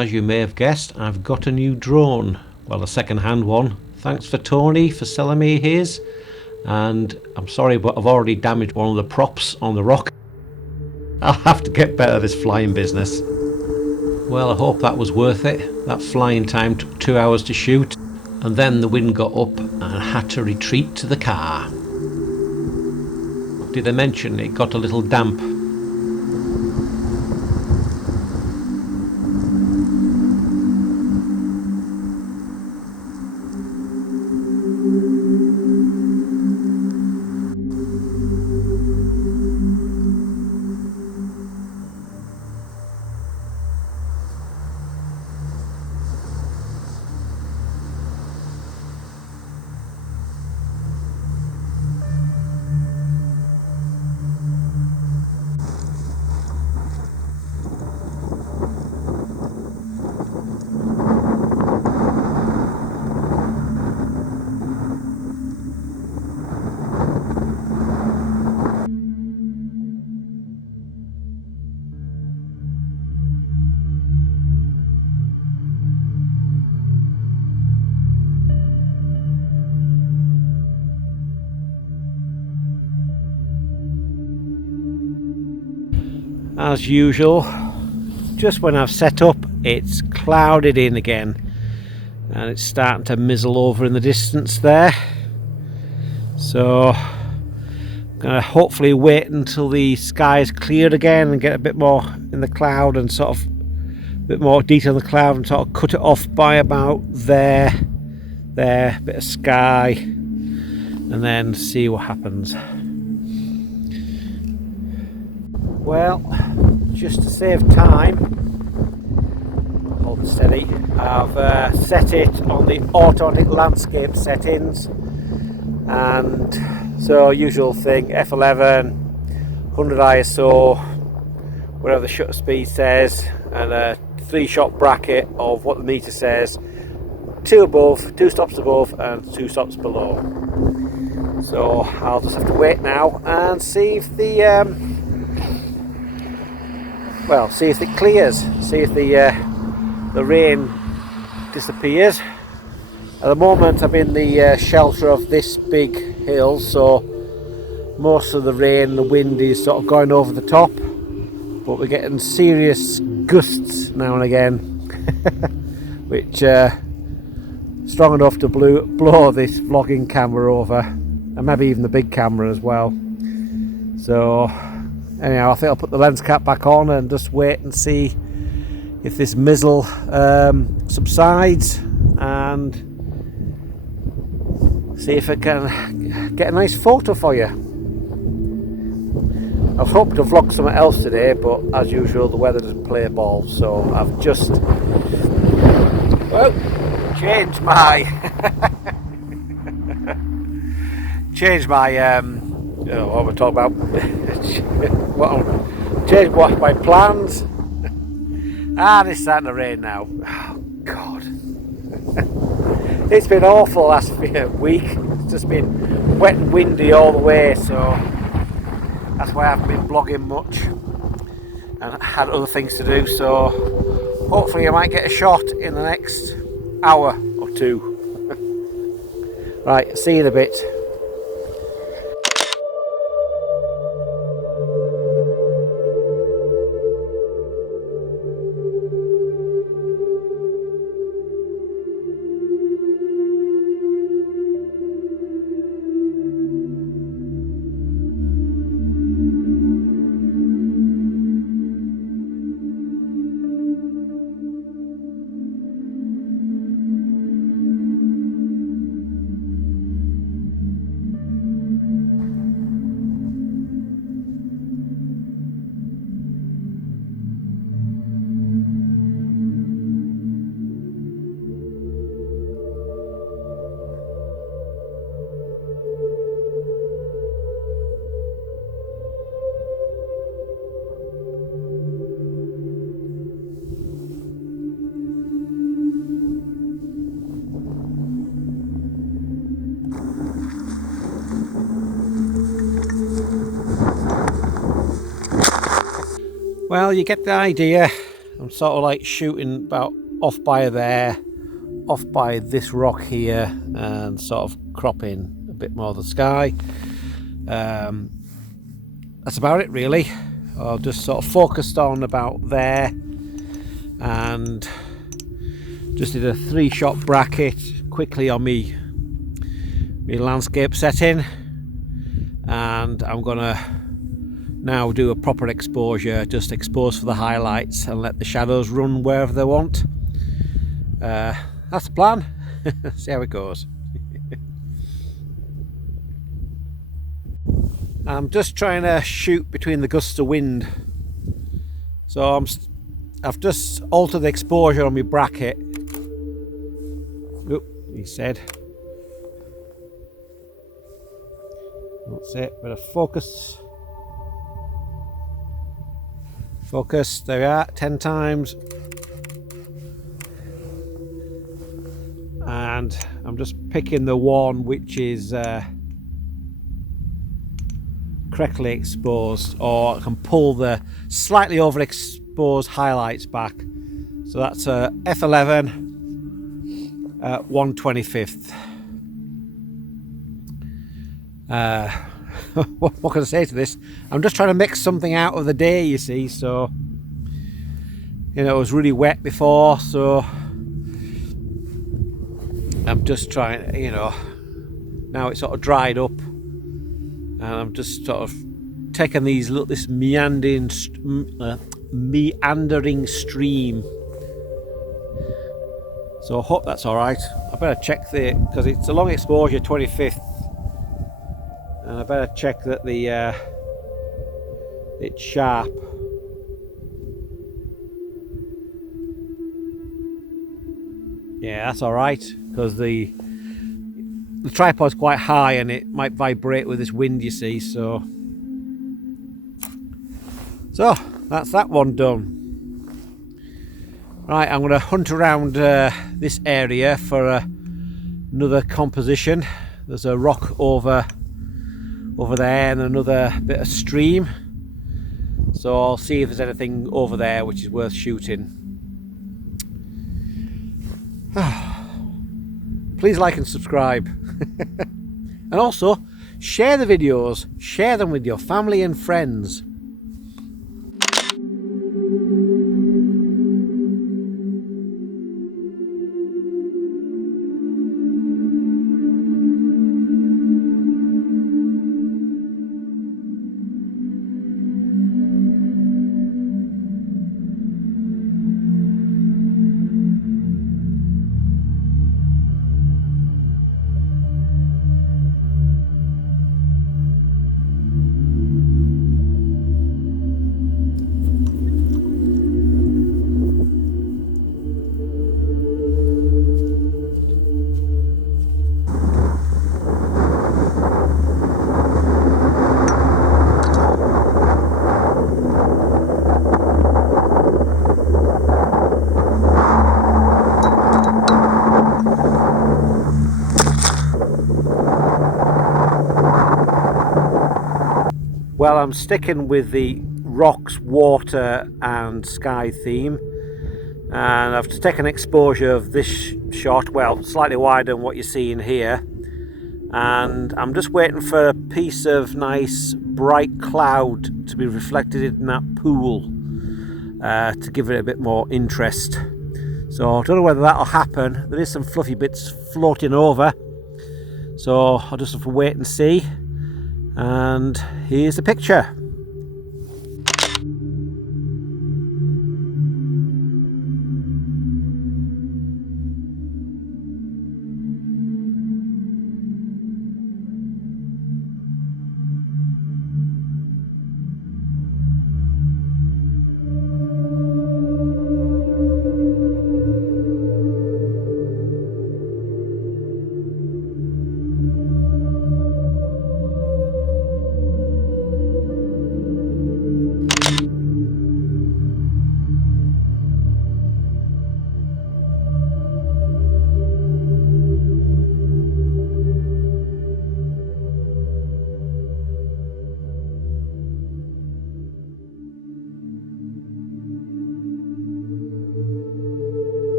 As you may have guessed, I've got a new drone. Well, a second-hand one. Thanks for Tony for selling me his. And I'm sorry, but I've already damaged one of the props on the rock. I'll have to get better at this flying business. Well, I hope that was worth it. That flying time took 2 hours to shoot, and then the wind got up and I had to retreat to the car. Did I mention it got a little damp? As usual, just when I've set up, it's clouded in again and it's starting to mizzle over in the distance there. So I'm going to hopefully wait until the sky is cleared again and get a bit more in the cloud and sort of a bit more detail in the cloud and sort of cut it off by about there, bit of sky, and then see what happens. Well, just to save time, hold it steady, I've set it on the automatic landscape settings, and so usual thing, f11, 100 ISO, whatever the shutter speed says, and a 3-shot bracket of what the meter says, 2 above, 2 stops above and 2 stops below. So I'll just have to wait now and see if the see if it clears, see if the rain disappears. At the moment I'm in the shelter of this big hill, so most of the rain and the wind is sort of going over the top, but we're getting serious gusts now and again which strong enough to blow this vlogging camera over, and maybe even the big camera as well. So anyhow, I think I'll put the lens cap back on and just wait and see if this mizzle subsides, and see if I can get a nice photo for you. I was hoping to vlog something else today, but as usual the weather doesn't play ball, so I've just changed my what we're talking about. Change my plans. It's starting to rain now. Oh God. It's been awful last week. It's just been wet and windy all the way, so that's why I haven't been vlogging much and had other things to do, so hopefully I might get a shot in the next hour or two. Right, see you in a bit. Well, you get the idea. I'm sort of like shooting about off by there, off by this rock here, and sort of cropping a bit more of the sky. That's about it really. I'll just sort of focused on about there, and just did a 3-shot bracket quickly on me landscape setting, and I'm gonna now do a proper exposure, just expose for the highlights and let the shadows run wherever they want. That's the plan. See how it goes. I'm just trying to shoot between the gusts of wind, so I've just altered the exposure on my bracket. Oop, he said. That's it, bit of focus. Focus, there we are, 10 times. And I'm just picking the one which is correctly exposed, or I can pull the slightly overexposed highlights back. So that's a f11 1/25. What can I say to this? I'm just trying to make something out of the day, you see. So, you know, it was really wet before, so I'm just trying, you know, now it's sort of dried up, and I'm just sort of taking this meandering stream. So I hope that's all right. I better check because it's a long exposure, 25th. And I better check that it's sharp. Yeah, that's all right, because the tripod's quite high and it might vibrate with this wind, you see. So that's that one done. Right, I'm going to hunt around this area for another composition. There's a rock over there and another bit of stream, so I'll see if there's anything over there which is worth shooting. Please like and subscribe. And also share the videos, share them with your family and friends. Well, I'm sticking with the rocks, water and sky theme, and I've just taken exposure of this shot, well, slightly wider than what you're seeing here, and I'm just waiting for a piece of nice bright cloud to be reflected in that pool to give it a bit more interest. So I don't know whether that'll happen. There is some fluffy bits floating over, so I'll just have to wait and see. And here's the picture.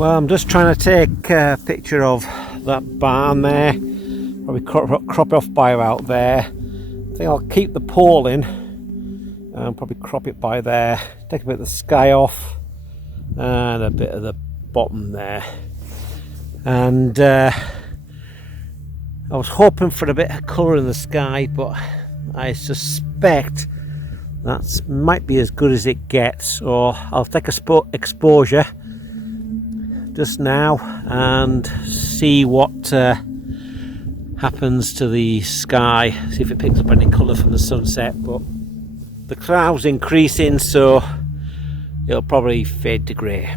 Well, I'm just trying to take a picture of that barn there. Probably crop off by about there. I think I'll keep the pole in and probably crop it by there. Take a bit of the sky off and a bit of the bottom there. And I was hoping for a bit of colour in the sky, but I suspect that might be as good as it gets. So I'll take a exposure just now and see what happens to the sky, see if it picks up any colour from the sunset. But the cloud's increasing, so it'll probably fade to grey.